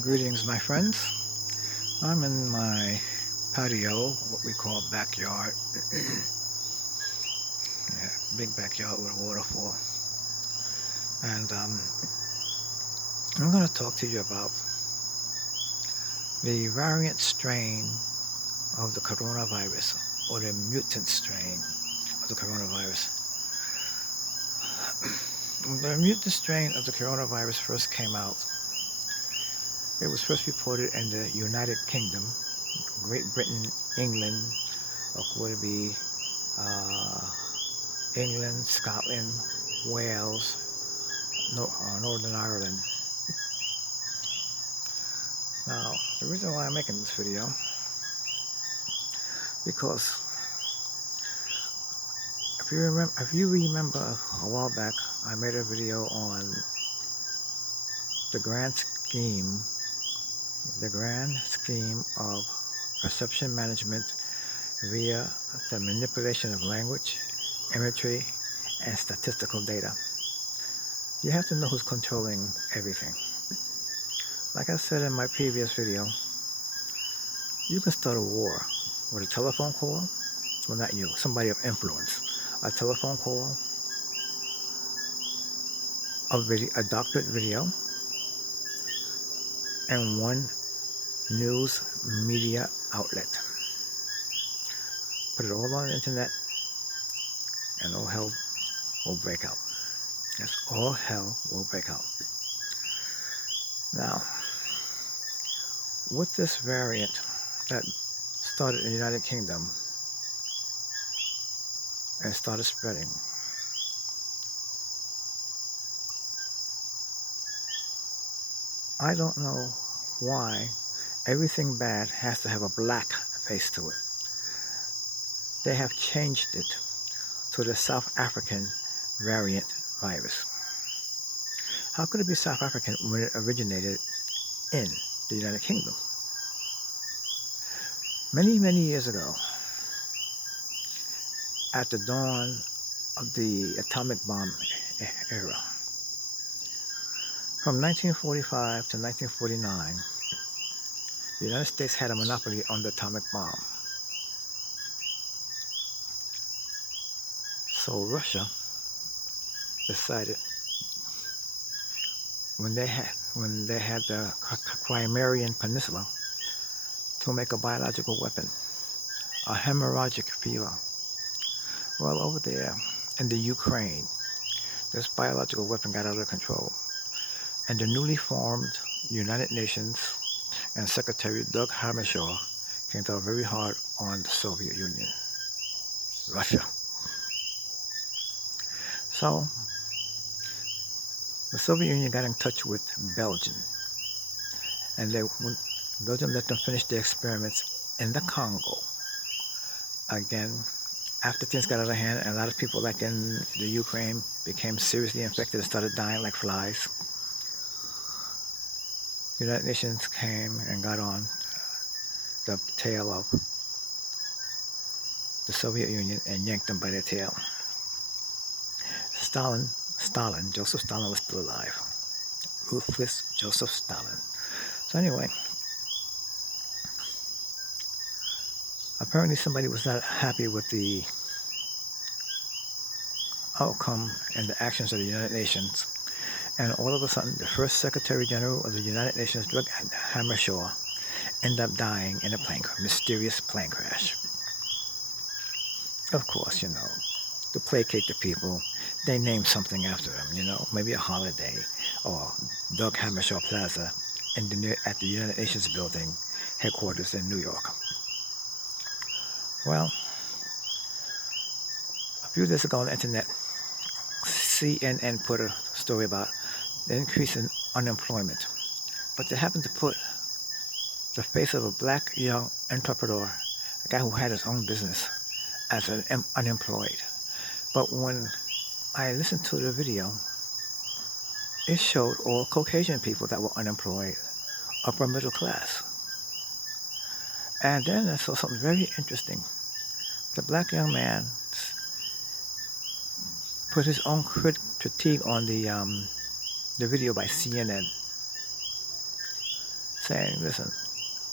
Greetings, my friends. I'm in my patio, what we call backyard. Yeah, big backyard with a waterfall. And I'm going to talk to you about the variant strain of the coronavirus, or the mutant strain of the coronavirus. When the mutant strain of the coronavirus first came out, it was first reported in the United Kingdom, Great Britain, England, or would it be England, Scotland, Wales, Northern Ireland. Now, the reason why I'm making this video, because if you remember a while back, I made a video on the grand scheme of perception management via the manipulation of language, imagery, and statistical data. You have to know who's controlling everything. Like I said in my previous video, you can start a war with a telephone call. Well, not you, somebody of influence. A telephone call, a doctored video, and one news media outlet. Put it all on the internet, and all hell will break out. Yes, all hell will break out. Now, with this variant that started in the United Kingdom and started spreading, I don't know why everything bad has to have a black face to it. They have changed it to the South African variant virus. How could it be South African when it originated in the United Kingdom? Many, many years ago, at the dawn of the atomic bomb era, from 1945 to 1949, the United States had a monopoly on the atomic bomb. So Russia decided, when they had the Crimean Peninsula, to make a biological weapon, a hemorrhagic fever. Well, over there in the Ukraine, this biological weapon got out of control, and the newly formed United Nations and Secretary Doug Hammarskjöld came down very hard on the Soviet Union, Russia. So the Soviet Union got in touch with Belgium, and Belgium let them finish their experiments in the Congo. Again, after things got out of hand, and a lot of people, like in the Ukraine, became seriously infected and started dying like flies, the United Nations came and got on the tail of the Soviet Union and yanked them by their tail. Joseph Stalin was still alive. Ruthless Joseph Stalin. So anyway, apparently somebody was not happy with the outcome and the actions of the United Nations, and all of a sudden the first Secretary General of the United Nations, Doug Hammarskjöld, ended up dying in a mysterious plane crash. Of course, to placate the people, they named something after him, maybe a holiday, or Doug Hammarskjöld Plaza at the United Nations building headquarters in New York. Well, a few days ago on the internet, CNN put a story about the increase in unemployment, but they happened to put the face of a black young entrepreneur, a guy who had his own business, as an unemployed. But when I listened to the video, it showed all Caucasian people that were unemployed, upper middle class. And then I saw something very interesting. The black young man put his own critique on the video by CNN. saying, listen,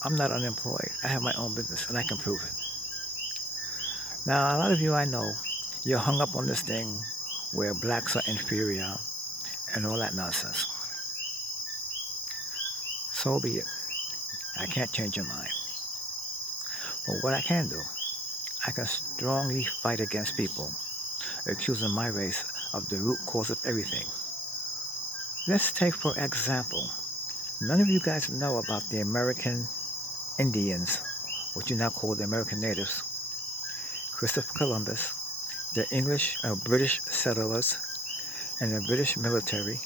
I'm not unemployed. I have my own business and I can prove it. Now, a lot of you I know, you're hung up on this thing where blacks are inferior and all that nonsense. So be it. I can't change your mind. But what I can do, I can strongly fight against people accusing my race of the root cause of everything. Let's take, for example, none of you guys know about the American Indians, what you now call the American natives, Christopher Columbus, the English or British settlers, and the British military,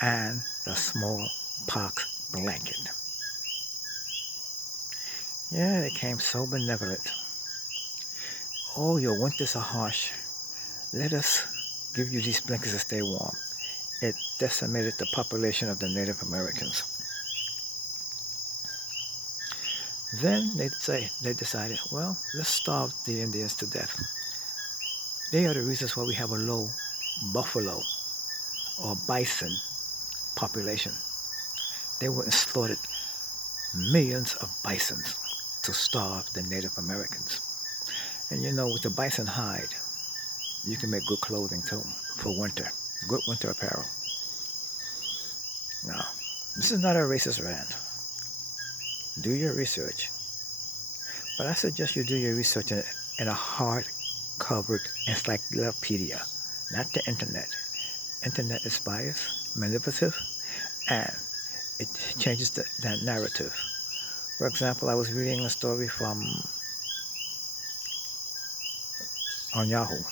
and the smallpox blanket. Yeah, they came so benevolent. Oh, your winters are harsh. Let us give you these blankets to stay warm. It decimated the population of the Native Americans. Then they decided, well, let's starve the Indians to death. They are the reasons why we have a low buffalo or bison population. They went and slaughtered millions of bisons to starve the Native Americans. And you know, with the bison hide, you can make good clothing too for winter, good winter apparel. Now, this is not a racist rant. Do your research. But I suggest you do your research in a hard-covered encyclopedia, not the internet. Internet is biased, manipulative, and it changes that narrative. For example, I was reading a story from on Yahoo.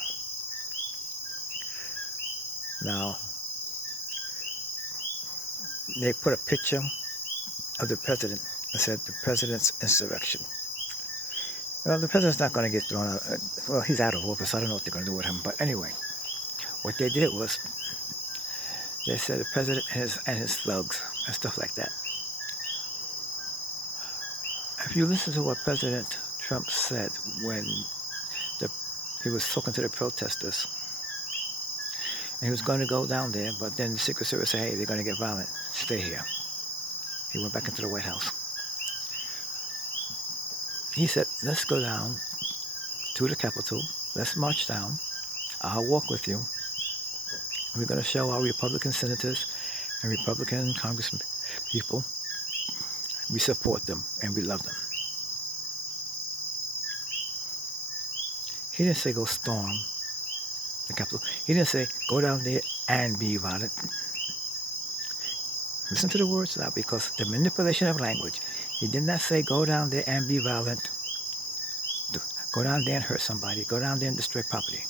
Now, they put a picture of the president and said the president's insurrection. Well, the president's not going to get thrown out. Well, he's out of office. I don't know what they're going to do with him. But anyway, what they did was they said the president and his thugs and stuff like that. If you listen to what President Trump said when he was talking to the protesters, and he was going to go down there, but then the Secret Service said, hey, they're going to get violent. Stay here. He went back into the White House. He said, let's go down to the Capitol. Let's march down. I'll walk with you. We're going to show our Republican senators and Republican congressmen people we support them and we love them. He didn't say go storm the Capitol. He didn't say go down there and be violent. Listen to the words now, because the manipulation of language. He did not say go down there and be violent. Go down there and hurt somebody. Go down there and destroy property.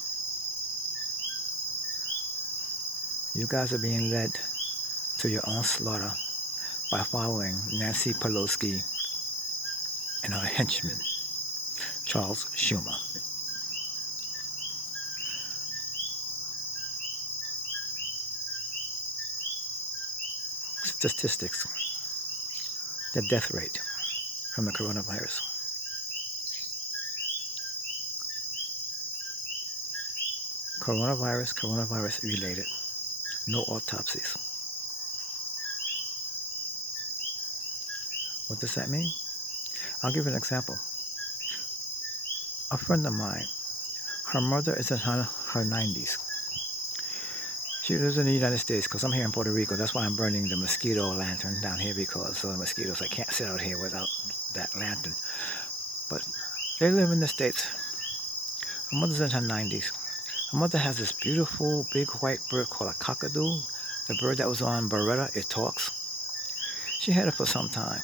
You guys are being led to your own slaughter by following Nancy Pelosi and her henchman, Charles Schumer. Statistics. The death rate from the coronavirus. Coronavirus related. No autopsies. What does that mean? I'll give you an example. A friend of mine, her mother is in her 90s. She lives in the United States because I'm here in Puerto Rico. That's why I'm burning the mosquito lantern down here, because of the mosquitoes. I can't sit out here without that lantern. But they live in the States. Her mother's in her 90s. Her mother has this beautiful big white bird called a cockadoo. The bird that was on Beretta, It Talks. She had it for some time.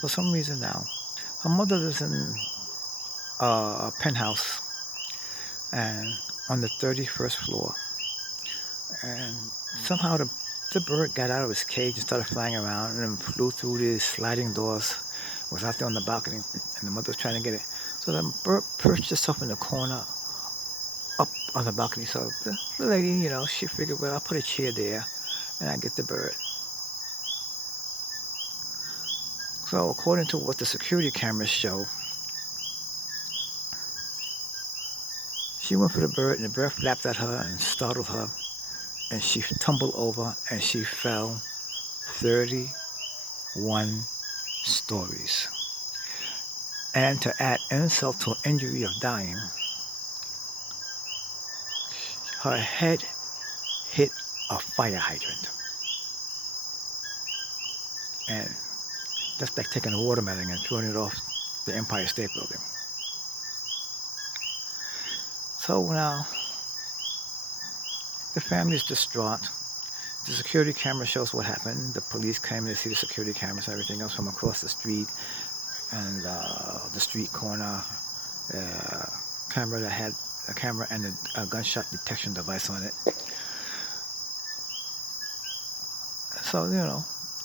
For some reason now. Her mother lives in a penthouse and on the 31st floor. And somehow the bird got out of his cage and started flying around and flew through these sliding doors. Was out there on the balcony, and the mother was trying to get it. So the bird perched itself in the corner up on the balcony. So the lady, she figured, well, I'll put a chair there and I get the bird. So according to what the security cameras show, she went for the bird and the bird flapped at her and startled her. And she tumbled over and she fell 30 one stories. And to add insult to injury of dying, her head hit a fire hydrant. And that's like taking a watermelon and throwing it off the Empire State Building. So now, the family is distraught. The security camera shows what happened. The police came to see the security cameras and everything else from across the street, and the street corner camera that had a camera and a gunshot detection device on it. So,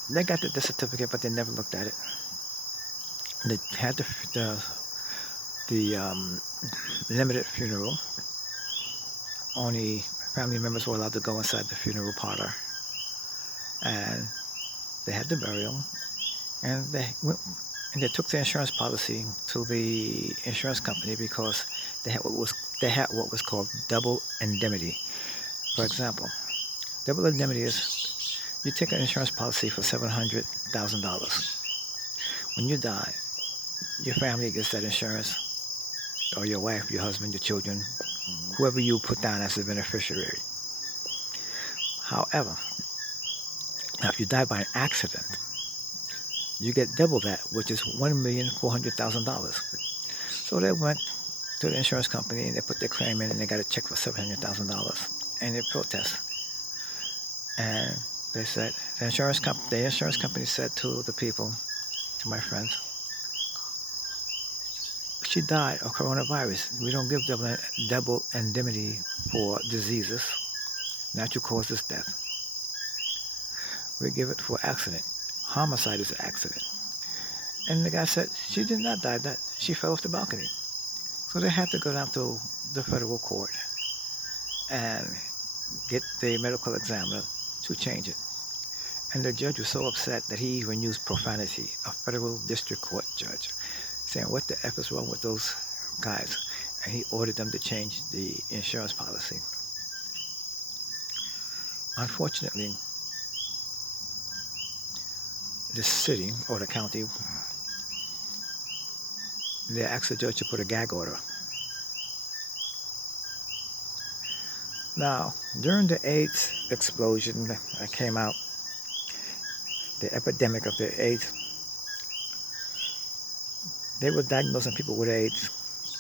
they got the death certificate, but they never looked at it. They had the limited funeral. Only family members were allowed to go inside the funeral parlor. And they had the burial. And they took the insurance policy to the insurance company because they had what was called double indemnity. For example, double indemnity is you take an insurance policy for $700,000. When you die, your family gets that insurance, or your wife, your husband, your children, whoever you put down as the beneficiary. However, now if you die by an accident, you get double that, which is $1,400,000. So they went to the insurance company and they put their claim in and they got a check for $700,000 and they protest. And they said, the insurance company said to the people, to my friends, she died of coronavirus. We don't give double indemnity for diseases, natural causes death. We give it for accident. Homicide is an accident. And the guy said, she did not die, that she fell off the balcony. So they had to go down to the federal court and get the medical examiner to change it. And the judge was so upset that he even used profanity, a federal district court judge, saying, what the F is wrong with those guys? And he ordered them to change the insurance policy. Unfortunately, the city or the county, they asked the judge to put a gag order. Now, during the AIDS explosion that came out, the epidemic of the AIDS, they were diagnosing people with AIDS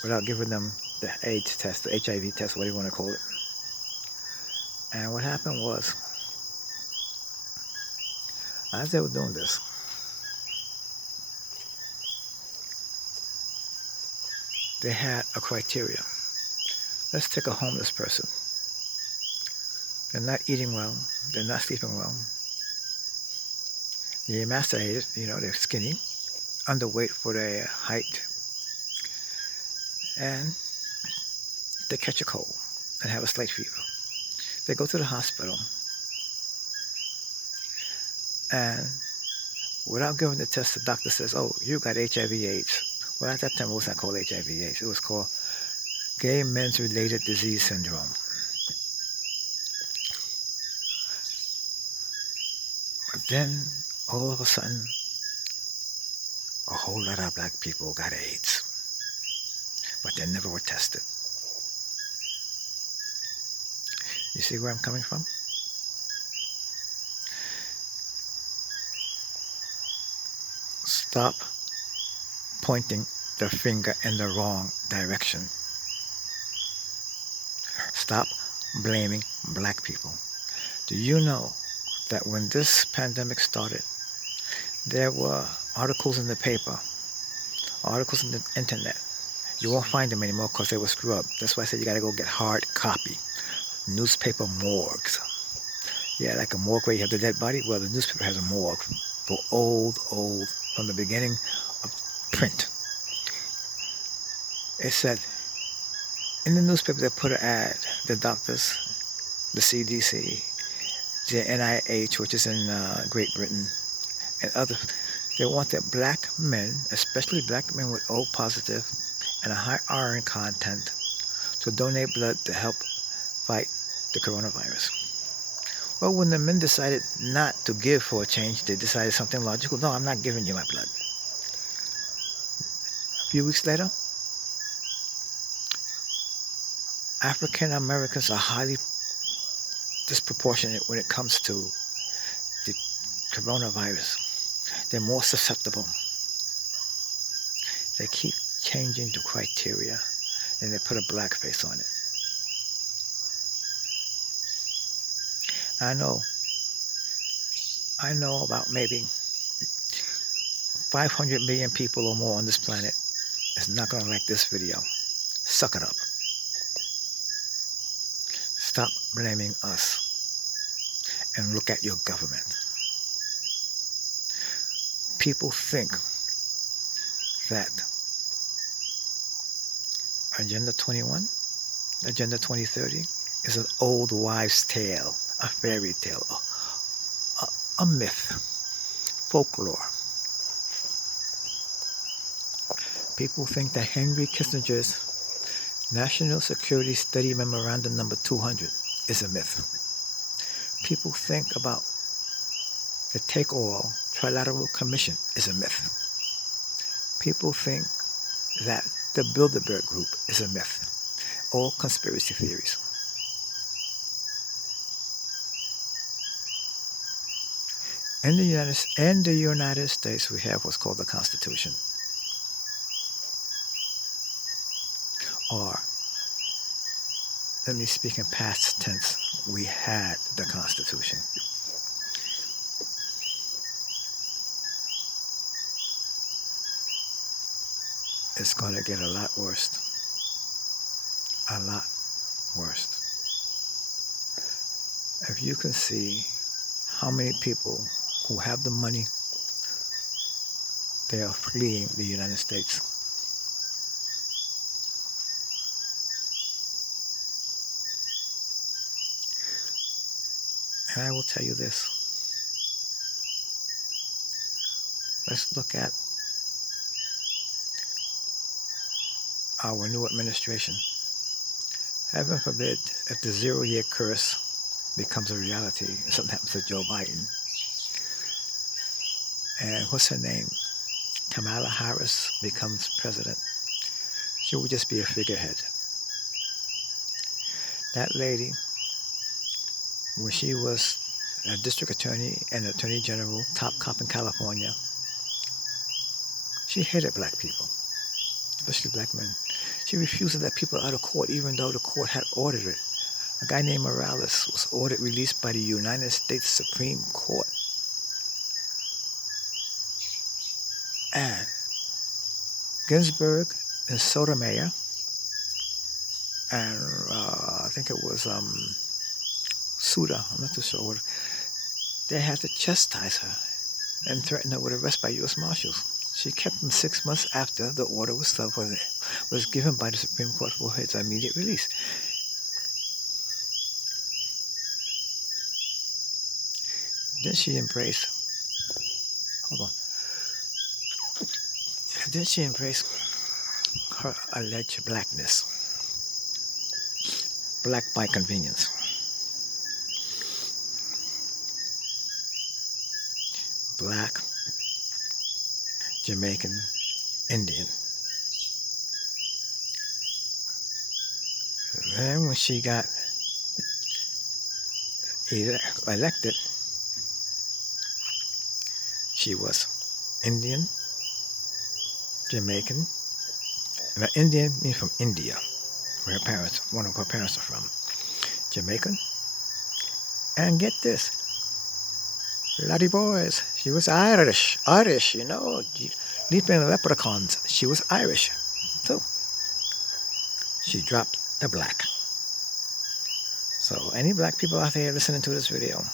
without giving them the AIDS test, the HIV test, whatever you want to call it. And what happened was, as they were doing this, they had a criteria. Let's take a homeless person. They're not eating well. They're not sleeping well. They're emaciated, they're skinny, underweight for their height, and they catch a cold and have a slight fever. They go to the hospital, and without giving the test, the doctor says, oh, you got HIV Aids. Well, at that time, it was not called HIV Aids. It was called Gay Men's Related Disease Syndrome. But then, all of a sudden, a whole lot of black people got AIDS, but they never were tested. You see where I'm coming from? Stop pointing the finger in the wrong direction. Stop blaming black people. Do you know that when this pandemic started, there were articles in the paper, articles in the internet. You won't find them anymore because they were scrubbed. That's why I said you got to go get hard copy. Newspaper morgues. Yeah, like a morgue where you have the dead body. Well, the newspaper has a morgue for old, from the beginning of print. It said, in the newspaper they put an ad, the doctors, the CDC, the NIH, which is in Great Britain, and others, they wanted black men, especially black men with O positive and a high iron content, to donate blood to help fight the coronavirus. But when the men decided not to give for a change, they decided something logical. No, I'm not giving you my blood. A few weeks later, African Americans are highly disproportionate when it comes to the coronavirus. They're more susceptible. They keep changing the criteria and they put a black face on it. I know about maybe 500 million people or more on this planet is not going to like this video. Suck it up. Stop blaming us and look at your government. People think that Agenda 21, Agenda 2030 is an old wives' tale, a fairy tale, a myth, folklore. People think that Henry Kissinger's National Security Study Memorandum number 200 is a myth. People think about the Take All Trilateral Commission is a myth. People think that the Bilderberg Group is a myth. All conspiracy theories. In the United States, we have what's called the Constitution. Or, let me speak in past tense, we had the Constitution. It's going to get a lot worse. A lot worse. If you can see how many people who have the money, they are fleeing the United States. And I will tell you this. Let's look at our new administration. Heaven forbid if the 0-year curse becomes a reality and something happens to Joe Biden. And what's her name? Kamala Harris becomes president. She will just be a figurehead. That lady, when she was a district attorney and attorney general, top cop in California, she hated black people, especially black men. She refused to let people out of court even though the court had ordered it. A guy named Morales was ordered released by the United States Supreme Court. And Ginsburg and Sotomayor, and I think it was Souter, I'm not too sure what, they had to chastise her and threaten her with arrest by U.S. Marshals. She kept him 6 months after the order was given by the Supreme Court for his immediate release. Then she embraced, Then she embraced her alleged blackness. Black by convenience. Black, Jamaican, Indian. Then when she got elected, she was Indian, Jamaican. Indian means from India, where one of her parents are from. Jamaican. And get this, laddie boys, she was Irish, leaping leprechauns, she was Irish, too. She dropped the black. So any black people out there listening to this video,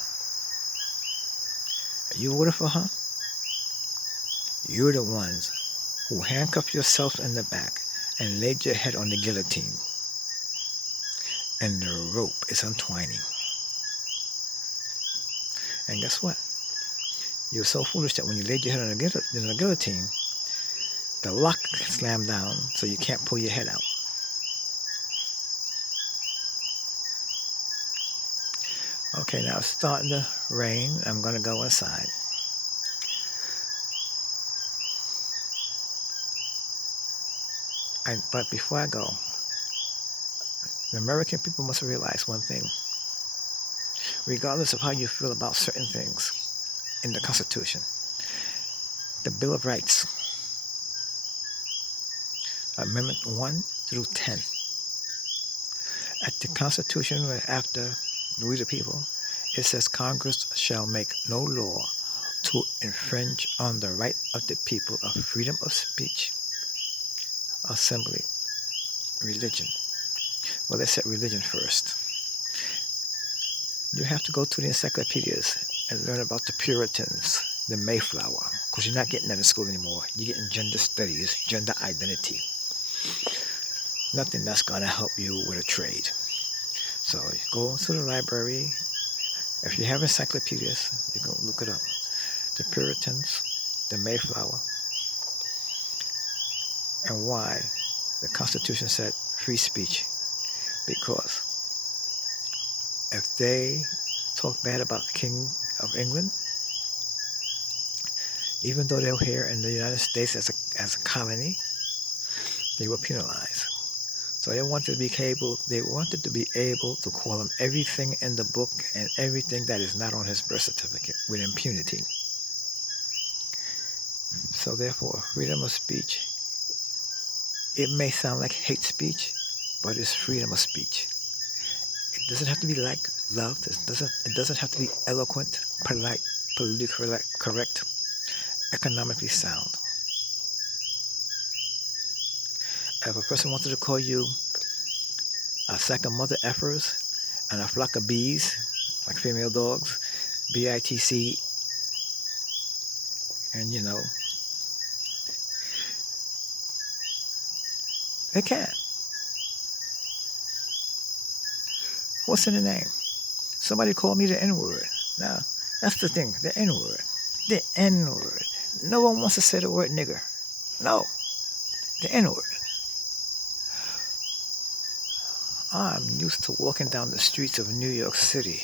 you voted for her? You're the ones who handcuffed yourself in the back and laid your head on the guillotine. And the rope is untwining. And guess what? You're so foolish that when you laid your head on the guillotine, the lock slammed down so you can't pull your head out. Okay, now it's starting to rain. I'm going to go inside. But before I go, the American people must realize one thing. Regardless of how you feel about certain things in the Constitution, the Bill of Rights, Amendment 1 through 10, at the Constitution, after we the people, it says Congress shall make no law to infringe on the right of the people of freedom of speech, assembly, religion. Well, they said religion first. You have to go to the encyclopedias and learn about the Puritans, the Mayflower, because you're not getting that in school anymore. You're getting gender studies, gender identity. Nothing that's going to help you with a trade. So you go to the library. If you have encyclopedias, you can look it up. The Puritans, the Mayflower, and why the Constitution said free speech. Because if they talk bad about the King of England, even though they were here in the United States as a colony, they were penalized. So they wanted to be able to call him everything in the book and everything that is not on his birth certificate with impunity. So therefore, freedom of speech, it may sound like hate speech, but it's freedom of speech. It doesn't have to be like love. It doesn't have to be eloquent, polite, politically correct, economically sound. If a person wanted to call you a sack of mother effers and a flock of bees, like female dogs, BITC, and they can. What's in the name? Somebody called me the N-word. Now, that's the thing, the N-word. The N-word. No one wants to say the word nigger. No, the N-word. I'm used to walking down the streets of New York City.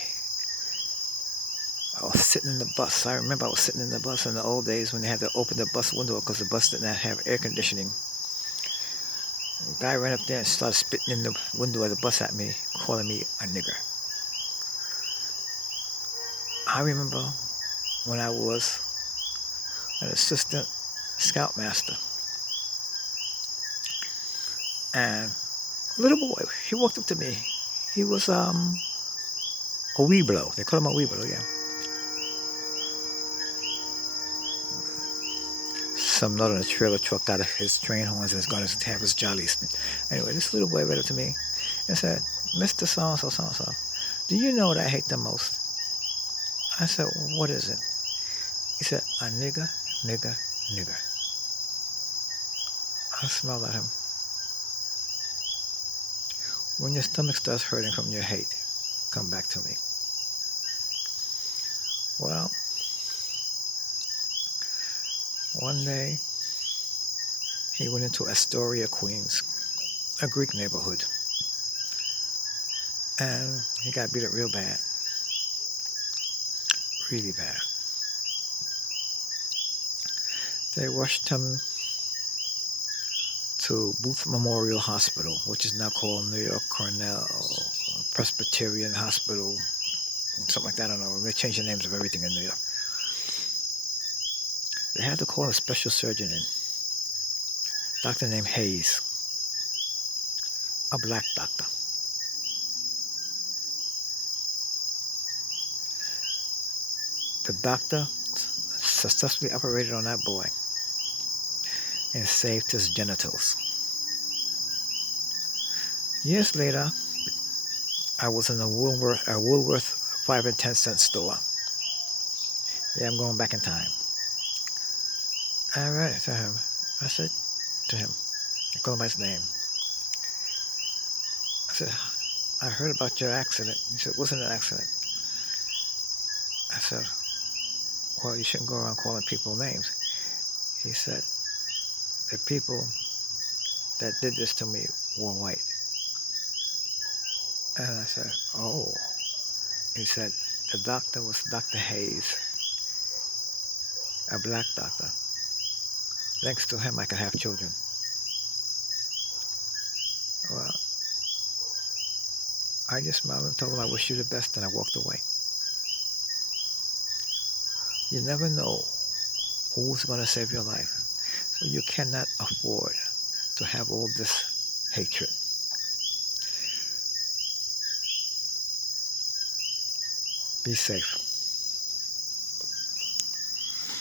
I was sitting in the bus. I remember I was sitting in the bus in the old days when they had to open the bus window because the bus did not have air conditioning. A guy ran up there and started spitting in the window of the bus at me, calling me a nigger. I remember when I was an assistant scoutmaster. And a little boy, he walked up to me. He was a weeblo. They call him a weeblo, yeah. Some nut on a trailer truck got his train horns and is going to have his jollies. Anyway, this little boy ran up to me and said, Mr. So-and-so, so-and-so, do you know what I hate the most? I said, what is it? He said, a nigger, nigger, nigger. I smiled at him. When your stomach starts hurting from your hate, come back to me. Well, one day, he went into Astoria, Queens, a Greek neighborhood, and he got beat up real bad. Really bad. They rushed him to Booth Memorial Hospital, which is now called New York Cornell Presbyterian Hospital, something like that, I don't know. They changed the names of everything in New York. They had to call a special surgeon in, a doctor named Hayes, a black doctor. The doctor successfully operated on that boy and saved his genitals. Years later, I was in a Woolworth 5 and 10 cent store. Yeah, I'm going back in time. I read it to him. I said to him, I called him by his name. I said, I heard about your accident. He said, what's an accident? I said, well, you shouldn't go around calling people names. He said, the people that did this to me were white. And I said, oh, He said the doctor was Dr. Hayes, a black doctor. Thanks to him, I could have children. Well, I just smiled and told him I wish you the best, and I walked away. You never know who's going to save your life. So you cannot afford to have all this hatred. Be safe.